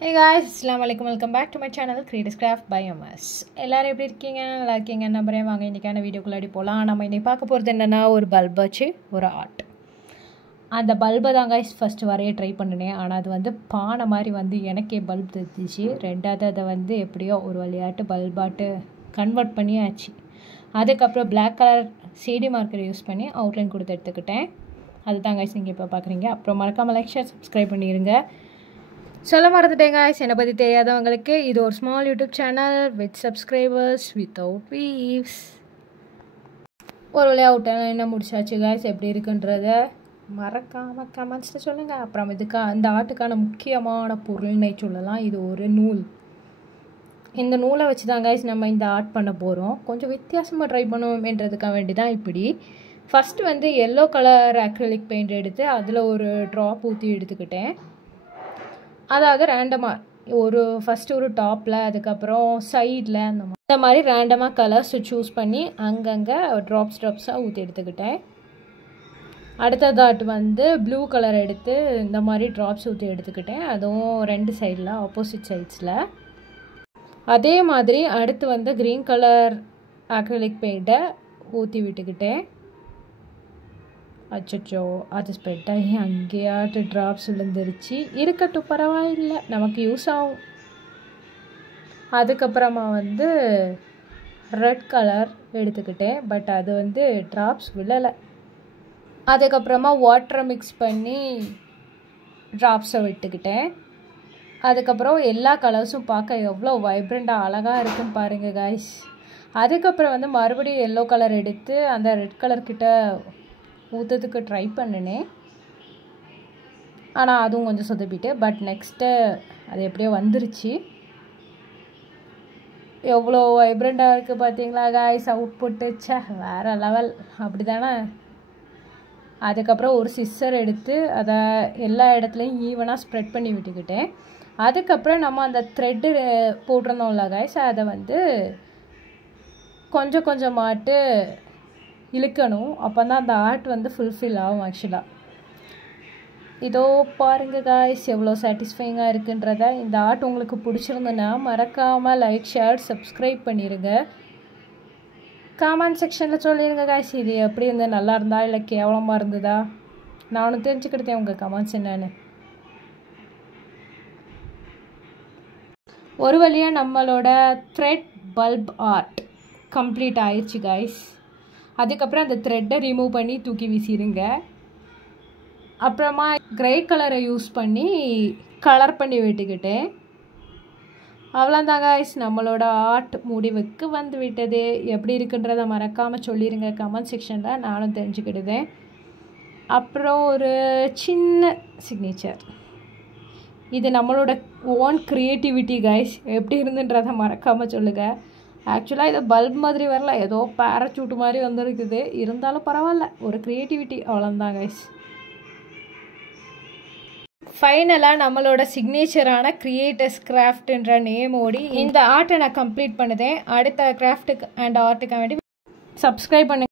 Hey guys, Assalamualaikum. Welcome back to my channel Creators Craft by MS. எல்லாரும் எப்படி இருக்கீங்க? நல்லா இருக்கீங்க நம்புறேன். வாங்க இன்னைக்கான வீடியோக்குள்ளாடி போலாம். நம்ம இன்னைக்கு பார்க்க போகிறது என்னன்னா ஒரு பல்ப் வச்சு ஒரு ஆர்ட். அந்த பல்பை தான் guys ஃபர்ஸ்ட் வரைய ட்ரை பண்ணினேன். ஆனால் அது வந்து பானை மாதிரி வந்து எனக்கே பல்ப் தெரிஞ்சிச்சு. ரெண்டாவது அதை வந்து எப்படியோ ஒரு வழியாட்டு பல்பாட்டு கன்வெர்ட் பண்ணி ஆச்சு. அதுக்கப்புறம் black colour CD marker use பண்ணி அவுட்லைன் கொடுத்து எடுத்துக்கிட்டேன். அதுதான் guys நீங்கள் இப்போ பார்க்குறீங்க. அப்புறம் மறக்காமல் லைக் ஷேர் சப்ஸ்கிரைப் பண்ணிடுங்க. சொல்ல மறந்துட்டேங்க guys, என்னை பற்றி தெரியாதவங்களுக்கு இது ஒரு small YouTube channel with subscribers without weaves. ஒரு வழியாக அவுட்டெல்லாம் என்ன முடிச்சாச்சு guys, எப்படி இருக்குன்றத மறக்காமல் கமெண்ட்ஸில் சொல்லுங்கள். அப்புறம் இந்த ஆர்ட்டுக்கான முக்கியமான பொருள்னே சொல்லலாம், இது ஒரு நூல். இந்த நூலை வச்சு தான் guys நம்ம இந்த ஆர்ட் பண்ண போகிறோம். கொஞ்சம் வித்தியாசமாக ட்ரை பண்ணுவோம்ன்றதுக்காக வேண்டி தான் இப்படி. ஃபஸ்ட்டு வந்து எல்லோ கலர் அக்ரிலிக் பெயிண்ட் எடுத்து அதில் ஒரு ட்ராப் ஊற்றி எடுத்துக்கிட்டேன். அதாவது ரேண்டமாக ஃபஸ்ட்டு ஒரு டாப்பில், அதுக்கப்புறம் சைடில் அந்த மாதிரி ரேண்டமாக கலர்ஸ் சூஸ் பண்ணி அங்கங்கே ட்ராப்ஸாக ஊற்றி எடுத்துக்கிட்டேன். அடுத்ததாட்டு வந்து ப்ளூ கலர் எடுத்து இந்த மாதிரி ட்ராப்ஸ் ஊற்றி எடுத்துக்கிட்டேன். அதுவும் ரெண்டு சைடில் ஆப்போசிட் சைட்ஸில். அதே மாதிரி அடுத்து வந்து க்ரீன் கலர் அக்ரிலிக் பெயிண்ட்டை ஊற்றி விட்டுக்கிட்டேன். அச்சோ, அது ஸ்ப்ரெட் ஆகி அங்கேயாட்டு ட்ராப்ஸ் விழுந்துருச்சு. இருக்கட்டும், பரவாயில்லை, நமக்கு யூஸ் ஆகும். அதுக்கப்புறமா வந்து ரெட் கலர் எடுத்துக்கிட்டேன். பட் அது வந்து ட்ராப்ஸ் விழலை. அதுக்கப்புறமா வாட்டரை மிக்ஸ் பண்ணி ட்ராப்ஸை விட்டுக்கிட்டேன். அதுக்கப்புறம் எல்லா கலர்ஸும் பார்க்க எவ்வளோ வைப்ரண்ட்டாக அழகாக இருக்குன்னு பாருங்கள் காய்ஸ். அதுக்கப்புறம் வந்து மறுபடியும் எல்லோ கலர் எடுத்து அந்த ரெட் கலர்கிட்ட ஊற்றுறதுக்கு ட்ரை பண்ணினேன். ஆனால் அதுவும் கொஞ்சம் சொதப்பிட்டு. பட் நெக்ஸ்ட்டு அது எப்படியோ வந்துருச்சு. எவ்வளோ வைப்ரண்ட்டாக இருக்குது பார்த்தீங்களா காய்ஸ், அவுட்புட்டு. வேறு லெவல், அப்படி தானே. அதுக்கப்புறம் ஒரு சிஸ்ஸர் எடுத்து அதை எல்லா இடத்துலையும் ஈவனாக ஸ்ப்ரெட் பண்ணி விட்டுக்கிட்டேன். அதுக்கப்புறம் நம்ம அந்த த்ரெட்டு போட்டிருந்தோம்ல காய்ஸ், அதை வந்து கொஞ்சம் கொஞ்சமாட்டு இழுக்கணும். அப்போ தான் அந்த ஆர்ட் வந்து ஃபுல்ஃபில் ஆகும் ஆக்சுவலாக. இதோ பாருங்கள் காய்ஸ் எவ்வளோ சாட்டிஸ்ஃபைங்காக இருக்குன்றத. இந்த ஆர்ட் உங்களுக்கு பிடிச்சிருந்துன்னா மறக்காமல் லைக் ஷேர் சப்ஸ்கிரைப் பண்ணிடுங்க. காமெண்ட் செக்ஷனில் சொல்லிடுங்க காய்ஸ், இது எப்படி இருந்தது, நல்லா இருந்தா இல்லை கேவலமாக இருந்ததா. நானும் தெரிஞ்சுக்கிட்டேன் உங்கள் கமெண்ட்ஸ் என்னன்னு. ஒரு வழியாக நம்மளோட த்ரெட் பல்ப் ஆர்ட் கம்ப்ளீட் ஆயிடுச்சு காய்ஸ். அதுக்கப்புறம் அந்த த்ரெட்டை ரிமூவ் பண்ணி தூக்கி வீசிடுங்க. அப்புறமா க்ரே கலரை யூஸ் பண்ணி கலர் பண்ணி விட்டுக்கிட்டேன். அவ்வளோதான் காய்ஸ், நம்மளோட ஆர்ட் முடிவுக்கு வந்து விட்டது. எப்படி இருக்குன்றதை மறக்காமல் சொல்லிடுங்க கமெண்ட் செக்ஷனில், நானும் தெரிஞ்சுக்கிடுதேன். அப்புறம் ஒரு சின்ன சிக்னேச்சர், இது நம்மளோட ஓன் க்ரியேட்டிவிட்டி காய்ஸ். எப்படி இருந்துன்றதை மறக்காமல் சொல்லுங்கள். ஆக்சுவலாக இது பல்ப் மாதிரி வரல, ஏதோ பேராசூட் மாதிரி வந்துருக்குது. இருந்தாலும் பரவாயில்ல, ஒரு க்ரியேட்டிவிட்டி, அவ்வளோதான் கைஸ். ஃபைனலாக நம்மளோட சிக்னேச்சரான கிரியேட்டர்ஸ் கிராஃப்ட்ன்ற நேமோடி இந்த ஆர்ட்டை நான் கம்ப்ளீட் பண்ணுதேன். அடுத்த கிராஃப்ட்டுக்கு அண்ட் ஆர்ட்டுக்கு வேண்டி சப்ஸ்கிரைப் பண்ணுங்க.